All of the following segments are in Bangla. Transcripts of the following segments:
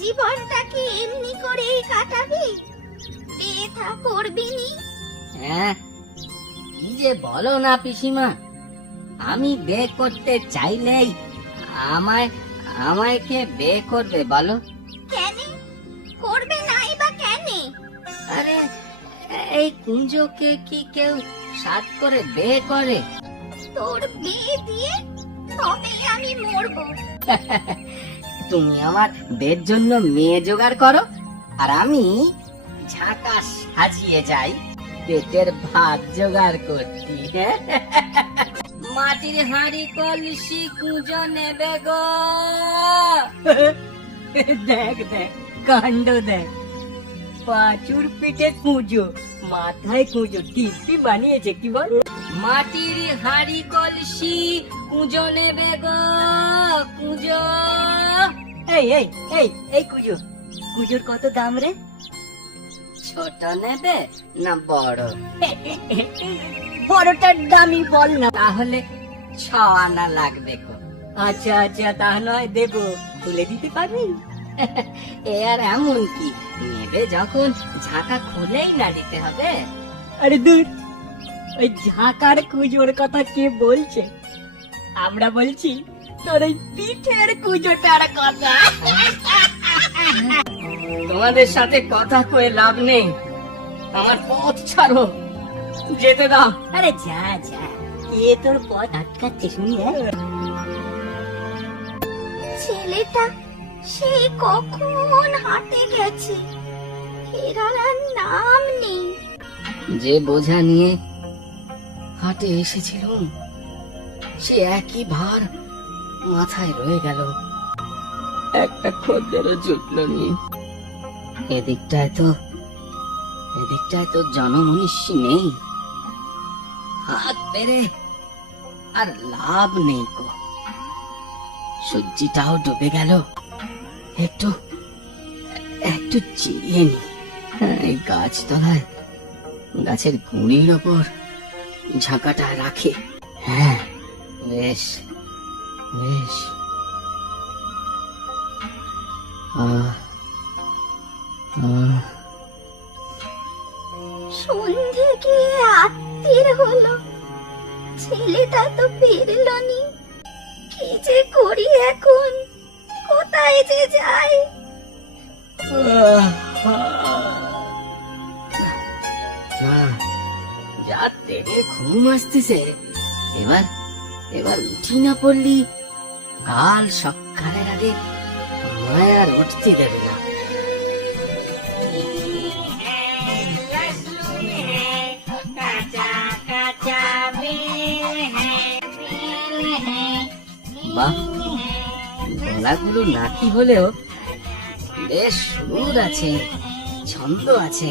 জীবনটাকে এমনি করেই কাটাবি, বিয়ে থা করবি নি? হ্যাঁ, কি যে বলো না পিসিমা, আমি বিয়ে করতে চাইলেই আমায় আমায় কে বিয়ে করবে বলো? কেন করবে নাই বা কেন? আরে এই কুঞ্জকে কি কেউ সাত করে বিয়ে করে? তোর বিয়ে দিয়ে তবেই আমি মরবো। তুমি আমার বিয়ের জন্য মেয়ে জোগাড় করো, আর আমি ঝাঁকা সাজিয়ে যাই পেটের ভাত জোগাড় করতে। মাটির হাঁড়ি কলসি কুঁজো নেবে গো। দেখ দেখ কাণ্ড দেখ, পাঁচুর পিঠে কুঁজো, মাথায় কুঁজো, টিপি বানিয়েছে কি বল? মাটির হাঁড়ি কলসি কুঁজো নেবে গো, কুঁজো। এই এই এই এই কুঁজো, কুঁজোর কত দাম রে? ছোট নেবে না বড়? বড়টার দামই বল না। তাহলে 6 আনা লাগবে গো। আচ্ছা আচ্ছা, তা নয় দেবো, খুলে দিতে পারবি? এ আর এমন কি, নেবে যখন ঝাঁকা খুলেই না দিতে হবে। আরে দূর, ওই ঝাঁকার কুঁজোর কথা কে বলছে? আমরা বলছি তোর ওই পিঠের কুঁজোটার কথা। তোমাদের সাথে কথা কয়ে লাভ নেই, আমার পথ ছাড়ো, যেতে দাও। আরে যা যা, কে তোর পথ আটকাচ্ছে শুনি? ছেলেটা সেই কখন হাটে গেছে, ফেরার আর নাম নেই। যে বোঝা নিয়ে হাটে এসেছিল সে একই ভার মাথায় রয়ে গেল, একটা খদ্দেরও জুটল নি। এদিকটায় তো জনমনীষী নেই, হাত পেরে আর লাভ নেই গো। সূর্যিটাও ডুবে গেল, একটু একটু চিরিয়ে নি। এই গাছতলায় গাছের গুঁড়ির ওপর ঝাঁকাটা রাখে। হ্যাঁ, বেশ বেশ। সন্ধে গিয়ে আত্মীর হলো, ছেলেটা তো ফিরলো নি। কি যে করি এখন, কোথায় যে যাই? যা তেরে ঘুম আসতেছে, এবার এবার উঠি না পড়লি কাল সকালের আগে আমায় আর উঠতে দেবে না। বাহ, গলাগুলো নাকি হলেও বেশ সুর আছে, ছন্দ আছে।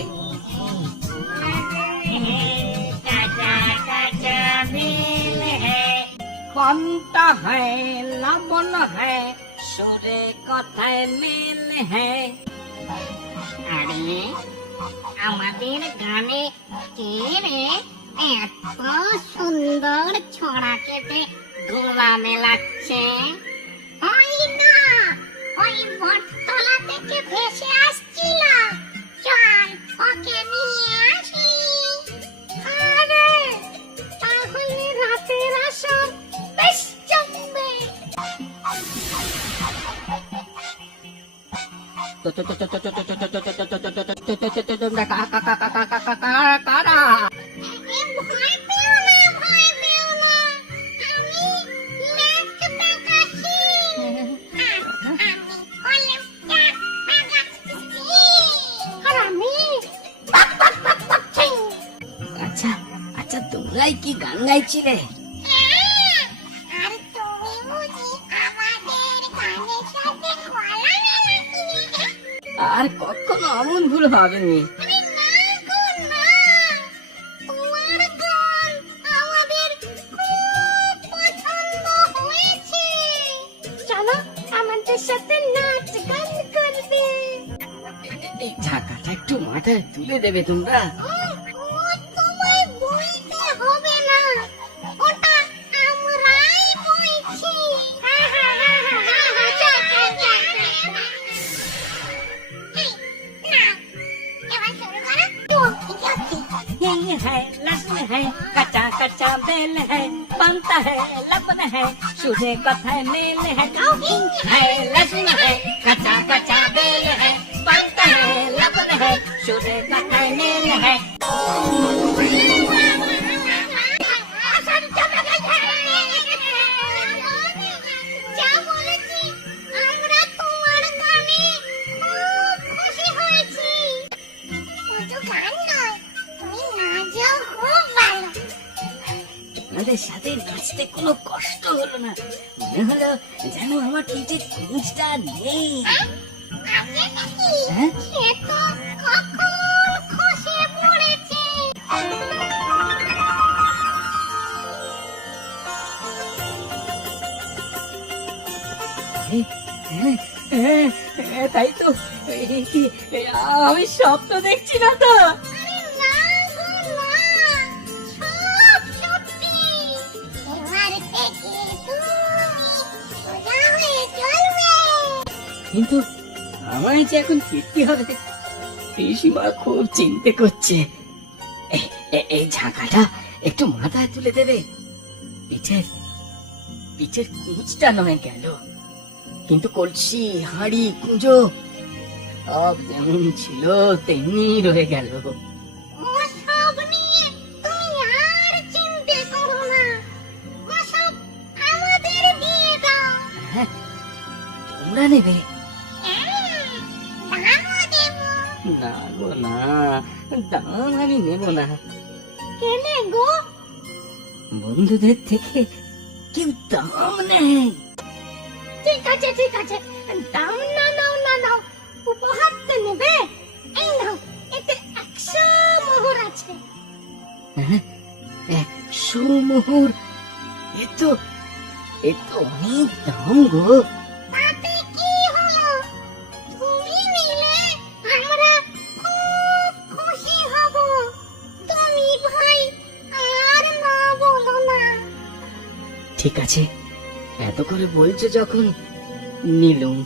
কণ্ঠা হ্যায় লবণ হ্যায়, সুরে কথায় মিল হ্যায়। আরে আমাদের গানে কে রে এত সুন্দর ছড়া কেটে গোলা মেলাচ্ছে? ওই না, ওই বটতলা থেকে ভেসে আসছিল, চল ওকে নিয়ে আসি। আরে তাহলে রাতের আসর বেশ জমবে। কারা? ভয় পেও না, ভয় পেও না, আমি লেফট ব্যাক আছি। আমি লেফট ব্যাক আছি। আর আমি বাক বাক বাক করছি। আচ্ছা আচ্ছা, তোমরাই কি গান গাইছিলে? আর তুমি বুঝি আমাদের গানের সাথে গলা মেলাচ্ছিলে? আর কখনো অমন ভুল হবেনি। আরে না গো না, তোমার গান আমাদের খুব পছন্দ হয়েছে। চলো আমাদের সাথে নাচ গান করবে। এই ঝাঁকাটা একটু মাথায় তুলে দেবে তোমরা? ও তোমায় বলতে হবে না, ওটা আমরাই বলছি। है लहसुन है कच्चा कच्चा बेल है बनता है लपन है सुने कथाय मेल है लहसुन है कच्चा कच्चा बेल है बनता है लपन है सुने कथाय मेल है। যা বলেছি আমরা তোমার গানে খুব খুশি হয়েছি। শুধু গান নয়, তুমি নাচও খুব ভালো। তোমাদের সাথে নাচতে কোনো কষ্ট হলো না, মনে হলো যেন আমার পিঠে কুঁচটা নেই। আছে নাকি? হ্যাঁ? সে তো কখন খসে পড়েছে। তাই তো, আমি স্বপ্ন দেখছি না তো? আরে না গো না, সব সত্যি। এবার থেকে তুমি সোজা হয়ে চলবে। কিন্তু আমায় যে এখন ফিরতে হবে, পিসিমা খুব চিন্তা করছে। এই ঝাঁকাটা একটু মাথায় তুলে দেবে, পিঠের পিঠের কুঁচটা নয় গেল, কিন্তু কলসি হাঁড়ি কুঁজো সব যেমন ছিল তেমনি রয়ে গেল। ওসব নিয়ে তুমি আর চিন্তা করো না, ওসব আমাদের দিয়ে দাও। হ্যাঁ, তোমরা নেবে? দামও দেবো। না গো না, দাম আমি নেব না। কেনে গো? বন্ধুদের থেকে কেউ দাম নেই। ঠিক আছে ঠিক আছে, দাম না নাও না নাও, উপহার তো নেবে। এই নাও, এতে 100 মোহর আছে। 100 মোহর? এ তো অনেক দাম গো। তাতে কি হলো, তুমি নিলে আমরা খুব খুশি হব। তুমি ভাই আর না বলো না। ঠিক আছে, এত করে বলছো যখন, নিলুম।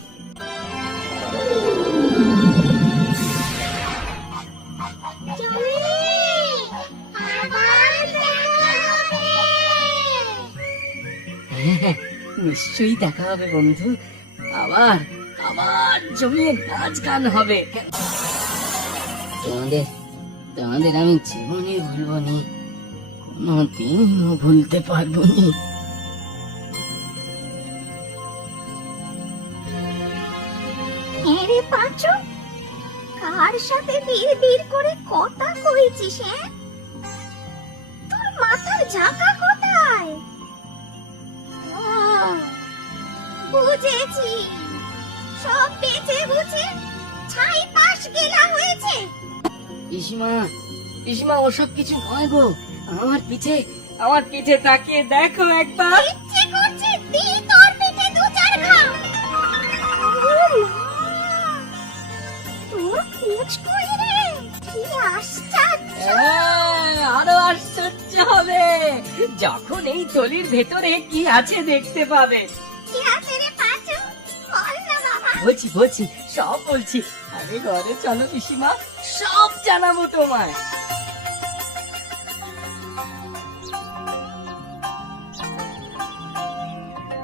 চলে, আবার দেখা হবে। হ্যাঁ, নিশ্চয়ই দেখা হবে বন্ধু, আবার আবার জমিয়ে নাচ গান হবে। তোমাদের আমি জীবনে ভুলবো নি, কোনদিনও ভুলতে পারবো নি। রে পাঁচু, কার সাথে বিড় করে কথা কইছিস? হ্যাঁ, তোর মাথার ঝাঁকা কোথায়? ও, বুঝেছি, সব বেঁচে বুঝে ছাই পাশ গেলা হয়েছে। পিসিমা ওসব কিছু নয় গো, আমার পিঠে তাকিয়ে দেখো একবার। ইচ্ছে করছে দি তোর পিঠে 2-4 ঘা। ও মা, তোর কুচ কই রে? কি আশ্চর্য! আরো আশ্চর্য হবে যখন এই থলির ভেতরে কি আছে দেখতে পাবে। কি আছে রে পাঁচু? বল না বাবা। বলছি সব বলছি, আরে ঘরে চলো পিসিমা, সব জানাবো তোমায়।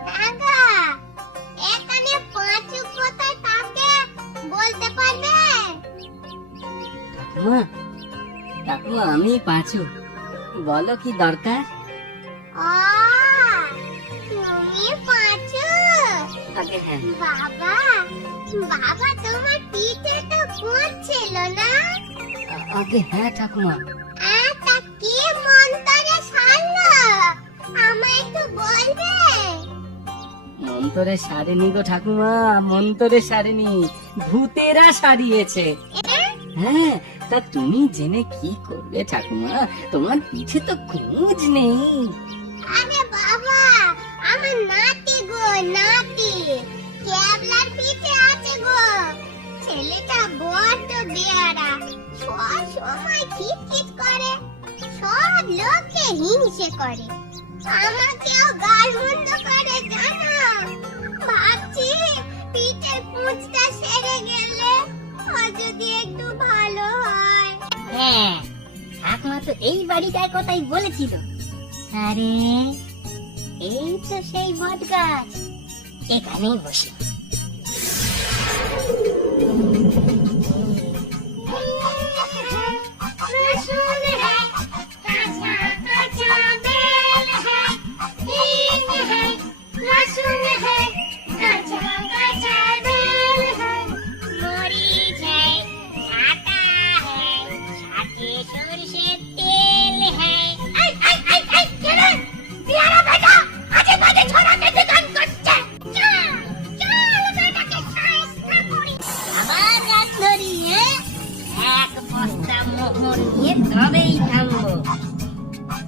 দাদা, এখানে পাঁচু কোথায় থাকে বলতে পারবে? ঠাকুমা আমি পাঁচু, বলো কি দরকার? ও, তুমি পাঁচু? আগে হ্যাঁ, বাবা তোমার পিঠে তো কুঁচ ছিল না? আগে হ্যাঁ ঠাকুমা। তা কি মন্তরে সারলো, আমায় একটু বলবে? মন্তরে সারেনি গো ঠাকুমা, মন্তরে সারেনি, ভূতেরা সারিয়েছে। হ্যাঁ, তা তুমি জেনে কি করবে ঠাকুমা, তোমার পিঠে তো খোঁজ নেই। আরে বাবা, আমার নাতি গো নাতি, ক্যাবলার পিঠে আছে গো। ছেলেটা বড্ড বেয়ারা, সব সময় খিটখিট করে, সব লোককে হিংসে করে, আমাকেও গালমন্দ করে জানো। ভাবছি পিঠের পুঁচটা সেরে গেলে ও যদি একটু ভালো হয়। হ্যাঁ, ঠাকুমা তো এই বাড়িটার কথাই বলেছিল। আরে এই তো সেই বট গাছ, এখানেই বসি। আবার রাত ধরিয়ে এক বস্তা মোহর নিয়ে তবেই থামবো।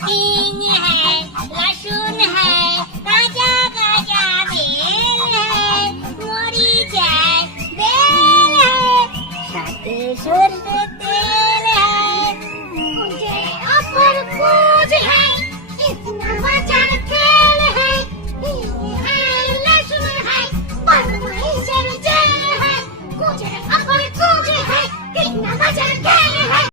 হিং হ্যায়, লসুন হ্যায়, কাঁচা কাঁচা বেল হ্যায়, মরিচ হ্যায়, বেল হ্যায়, সাথে সরষে